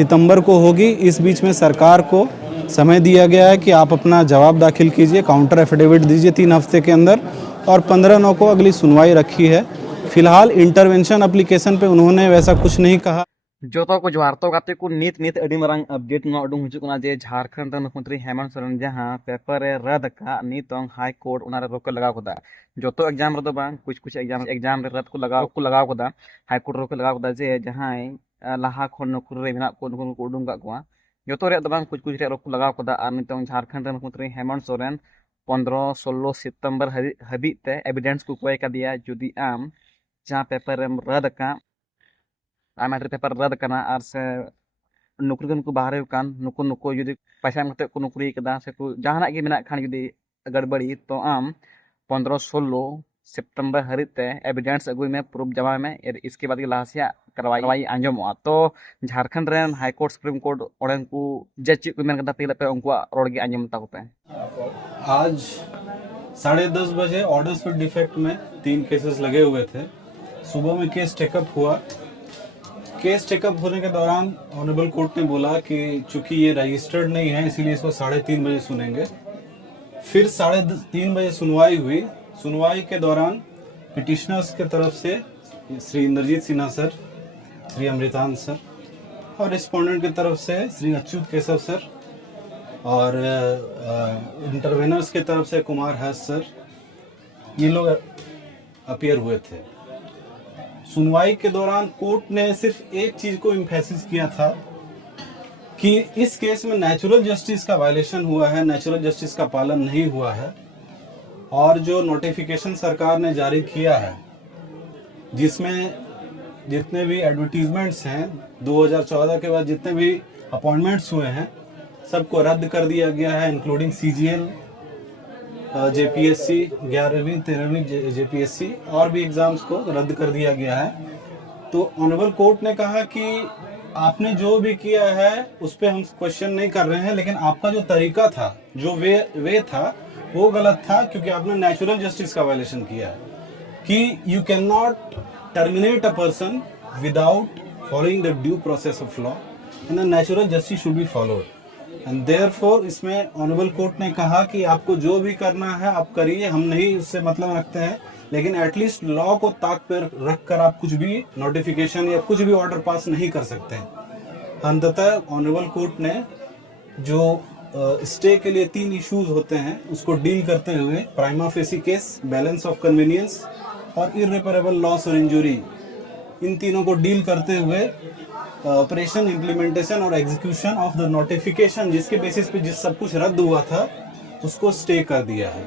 सितंबर को होगी। इस बीच में सरकार को समय दिया गया है कि आप अपना जवाब दाखिल कीजिए, काउंटर एफिडेविट दीजिए 3 हफ्ते के अंदर, और 15/9 को अगली सुनवाई रखी है। फिलहाल इंटरवेंशन एप्लीकेशन पे उन्होंने वैसा कुछ नहीं कहा। जो को जोहार तो गाते को नीत अड़ी मारंग अपडेट ना उडुंग हिजुग कना जे झारखंड मुख्यमंत्री हेमंत सोरेन जहां पेपर रे रद्द का नीतों हाई कोर्ट उना रे रोक लगाव कदा जो तो एग्जाम रे दो बांग कुछ एग्जाम रे रद्द को लगाव कदा हाई कोर्ट रोक लगाव कदा जे जहां लाहा खन नौकरी रे मेना को नुकुन को उडुंग का कुआ जो तो रे दो बांग कुछ रे रोक लगाव कदा और नीतों झारखंड मुख्यमंत्री हेमंत सोरेन 15-16 सितंबर हबी ते एविडेंस को कोय का दिया जुदी आम जहां पेपर रे रद्द का आमार पेपर रद्द करना और से नौकरी को बाहर कान नुको जुदी पैसा मते को नौकरी कदा से को जहाना के मेना खान जुदी गड़बड़ी तो आम 15-16 सितंबर हरिते एविडेंस अगुई में प्रूफ जमा में इसके बाद लासिया करवाई आंजमोआ तो Jharkhand rain high court supreme court Odean को जज को मेन कदा पहले पे उनको रोड के आंजम ता पे आज 10:30 बजे ऑर्डर्स विद डिफेक्ट में 3 केसेस लगे हुए थे। सुबह में केस टेकअप हुआ। केस टेकअप होने के दौरान ऑनरेबल कोर्ट ने बोला कि चूंकि ये रजिस्टर्ड नहीं है इसीलिए इसको 3:30 बजे सुनेंगे। फिर 3:30 बजे सुनवाई हुई। सुनवाई के दौरान पिटिशनर्स के तरफ से श्री इंद्रजीत सिन्हा सर, श्री अमृतान सर, और रिस्पोंडेंट की तरफ से श्री अच्युत केशव सर, और इंटरवेनर्स की तरफ से कुमार हर्ष सर, ये लोग अपीयर हुए थे। सुनवाई के दौरान कोर्ट ने सिर्फ एक चीज को एम्फेसिस किया था कि इस केस में नेचुरल जस्टिस का वायलेशन हुआ है, नेचुरल जस्टिस का पालन नहीं हुआ है, और जो नोटिफिकेशन सरकार ने जारी किया है जिसमें जितने भी एडवर्टीजमेंट्स हैं 2014 के बाद जितने भी अपॉइंटमेंट्स हुए हैं सबको रद्द कर दिया गया है, इंक्लूडिंग CGL, JPSC 11वीं 13वीं JPSC और भी एग्जाम्स को रद्द कर दिया गया है। तो ऑनरेबल कोर्ट ने कहा कि आपने जो भी किया है उस पर हम क्वेश्चन नहीं कर रहे हैं, लेकिन आपका जो तरीका था, जो वे था वो गलत था, क्योंकि आपने नेचुरल जस्टिस का वायलेशन किया है कि you can not terminate a person without following the due process of law and the natural justice should be followed. And therefore इसमें ऑनरेबल कोर्ट ने कहा कि आपको जो भी करना है आप करिए, हम नहीं उससे मतलब रखते हैं, लेकिन एटलीस्ट लॉ को ताक पर रखकर आप कुछ भी नोटिफिकेशन या कुछ भी ऑर्डर पास नहीं कर सकते हैं। अंततः ऑनरेबल कोर्ट ने जो स्टे के लिए 3 इश्यूज होते हैं उसको डील करते हुए prima facie case, balance of convenience और इर्रेपरेबल लॉस और इंजुरी, इन तीनों को डील करते हुए ऑपरेशन, इम्प्लीमेंटेशन और एग्जीक्यूशन ऑफ द नोटिफिकेशन जिसके बेसिस पे जिस सब कुछ रद्द हुआ था उसको स्टे कर दिया है।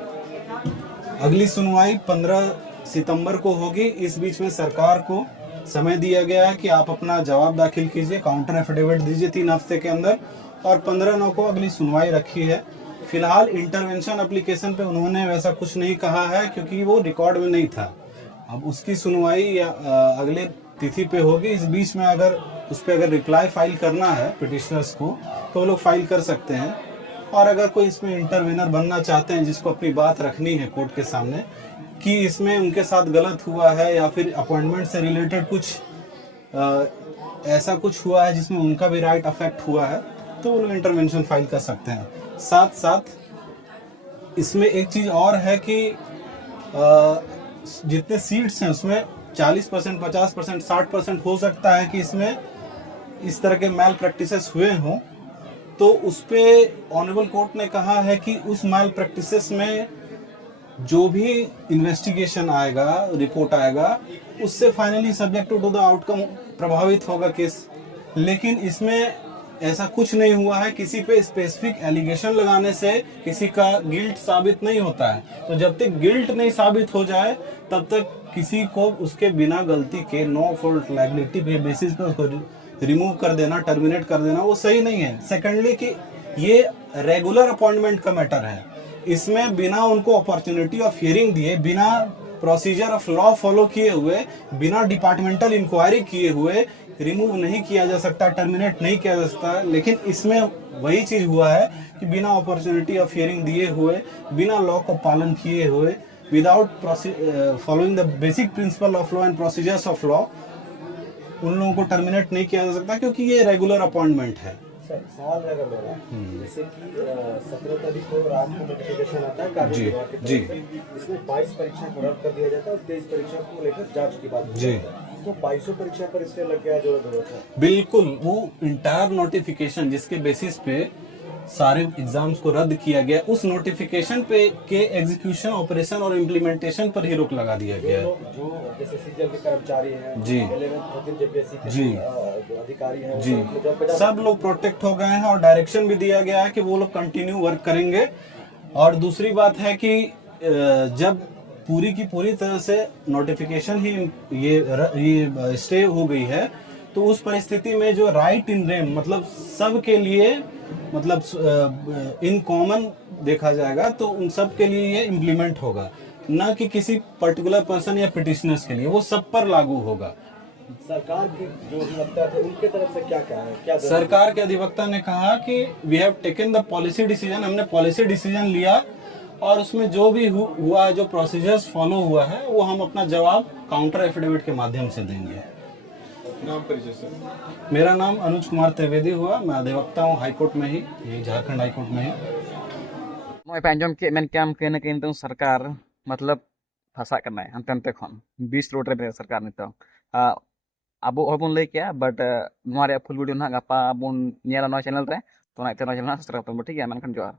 अगली सुनवाई 15 सितंबर को होगी। इस बीच में सरकार को समय दिया गया है कि आप अपना जवाब दाखिल कीजिए, काउंटर एफिडेविट दीजिए 3 हफ्ते के अंदर, और 15/9 को अगली सुनवाई रखी है। फिलहाल इंटरवेंशन एप्लीकेशन पे उन्होंने वैसा कुछ नहीं कहा है क्योंकि वो रिकॉर्ड में नहीं था। अब उसकी सुनवाई या अगले तिथि पे होगी। इस बीच में अगर उस पर अगर रिप्लाई फाइल करना है पिटिशनर्स को तो वो लोग फाइल कर सकते हैं, और अगर कोई इसमें इंटरवेनर बनना चाहते हैं जिसको अपनी बात रखनी है कोर्ट के सामने कि इसमें उनके साथ गलत हुआ है या फिर अपॉइंटमेंट से रिलेटेड कुछ ऐसा कुछ हुआ है जिसमें उनका भी राइट अफेक्ट हुआ है, तो वो लोग इंटरवेंशन फाइल कर सकते हैं। साथ साथ इसमें एक चीज़ और है कि जितने सीट्स हैं उसमें 40%, 50%, 60% हो सकता है कि इसमें इस तरह के मैल प्रैक्टिसेस हुए हों, तो उस पे ऑनरेबल कोर्ट ने कहा है कि उस मैल प्रैक्टिसेस में जो भी इन्वेस्टिगेशन आएगा, रिपोर्ट आएगा, उससे finally subject to the outcome प्रभावित होगा केस। लेकिन इसमें ऐसा कुछ नहीं हुआ है, किसी पे स्पेसिफिक एलिगेशन लगाने से किसी का गिल्ट साबित नहीं होता है। तो जब तक गिल्ट नहीं साबित हो जाए तब तक किसी को उसके बिना गलती के नो फॉल्ट लायबिलिटी के बेसिस पर उसको रिमूव कर देना, टर्मिनेट कर देना, वो सही नहीं है। सेकेंडली कि ये रेगुलर अपॉइंटमेंट का मैटर है, इसमें बिना उनको अपॉर्चुनिटी ऑफ हियरिंग दिए, बिना प्रोसीजर ऑफ लॉ फॉलो किए हुए, बिना डिपार्टमेंटल इंक्वायरी किए हुए रिमूव नहीं किया जा सकता, टर्मिनेट नहीं किया जा सकता। लेकिन इसमें वही चीज हुआ है कि बिना अपॉर्चुनिटी ऑफ हियरिंग दिए हुए, बिना लॉ को पालन किए हुए, without following the basic principle of law and procedures of law, उन लोगों को टर्मिनेट नहीं किया जा सकता क्योंकि ये रेगुलर अपॉइंटमेंट है। सर सवाल रहेगा मेरा, जैसे कि 17 तारीख को रात को नोटिफिकेशन आता है कानून जी, विभाग की तरफ जी। से, इसमें 22 परीक्षा को रद्द कर दिया जाता है और 23 परीक्षा को लेकर जांच की बात जी। तो 22 परीक्षा पर स्टे लग गया जो जरूरत है। बिल्कुल, वो इंटायर नोटिफिकेशन जिसके बेसिस पे सारे एग्जाम्स को रद्द किया गया, उस नोटिफिकेशन पे के एग्जीक्यूशन, ऑपरेशन और इम्प्लीमेंटेशन पर ही रोक लगा दिया गया है। लोग जो जैसे सीजीएल के कर्मचारी हैं, जी। 11th 14 जेपीएससी के जी। जो अधिकारी हैं, जी, वो जॉब पे जा सब लोग प्रोटेक्ट हो गए हैं और डायरेक्शन भी दिया गया है कि वो लोग कंटिन्यू वर्क करेंगे। और दूसरी बात है कि जब पूरी की पूरी तरह से नोटिफिकेशन ही ये स्टे हो गई है, तो उस परिस्थिति में जो राइट इन रेम मतलब सबके लिए मतलब इन कॉमन देखा जाएगा, तो उन सब के लिए ये इम्प्लीमेंट होगा, ना कि किसी पर्टिकुलर पर्सन या पिटिशनर्स के लिए, वो सब पर लागू होगा। सरकार के जो अधिवक्ता थे उनके तरफ से क्या कहा है, क्या सरकार के अधिवक्ता ने कहा कि we have taken the policy decision, हमने पॉलिसी डिसीजन लिया और उसमें जो भी हुआ है, जो प्रोसीजर्स फॉलो हुआ है, वो हम अपना जवाब काउंटर एफिडेविट के माध्यम से देंगे। नाम परिचय सर। मेरा नाम अनुज कुमार त्रिवेदी हुआ, मैं अधिवक्ता हूँ हाईकोर्ट में ही, ये झारखंड हाईकोर्ट में ही। मैं पेंजम के मैं क्या कहना कि नितों सरकार मतलब फंसा करना है हम तंते खन 20 रोड रे सरकार नितों abo hobon lay kya but nuare full video na gapa bon nyala no channel re to na channel na subscribe to ठीक है मन खन जोहार।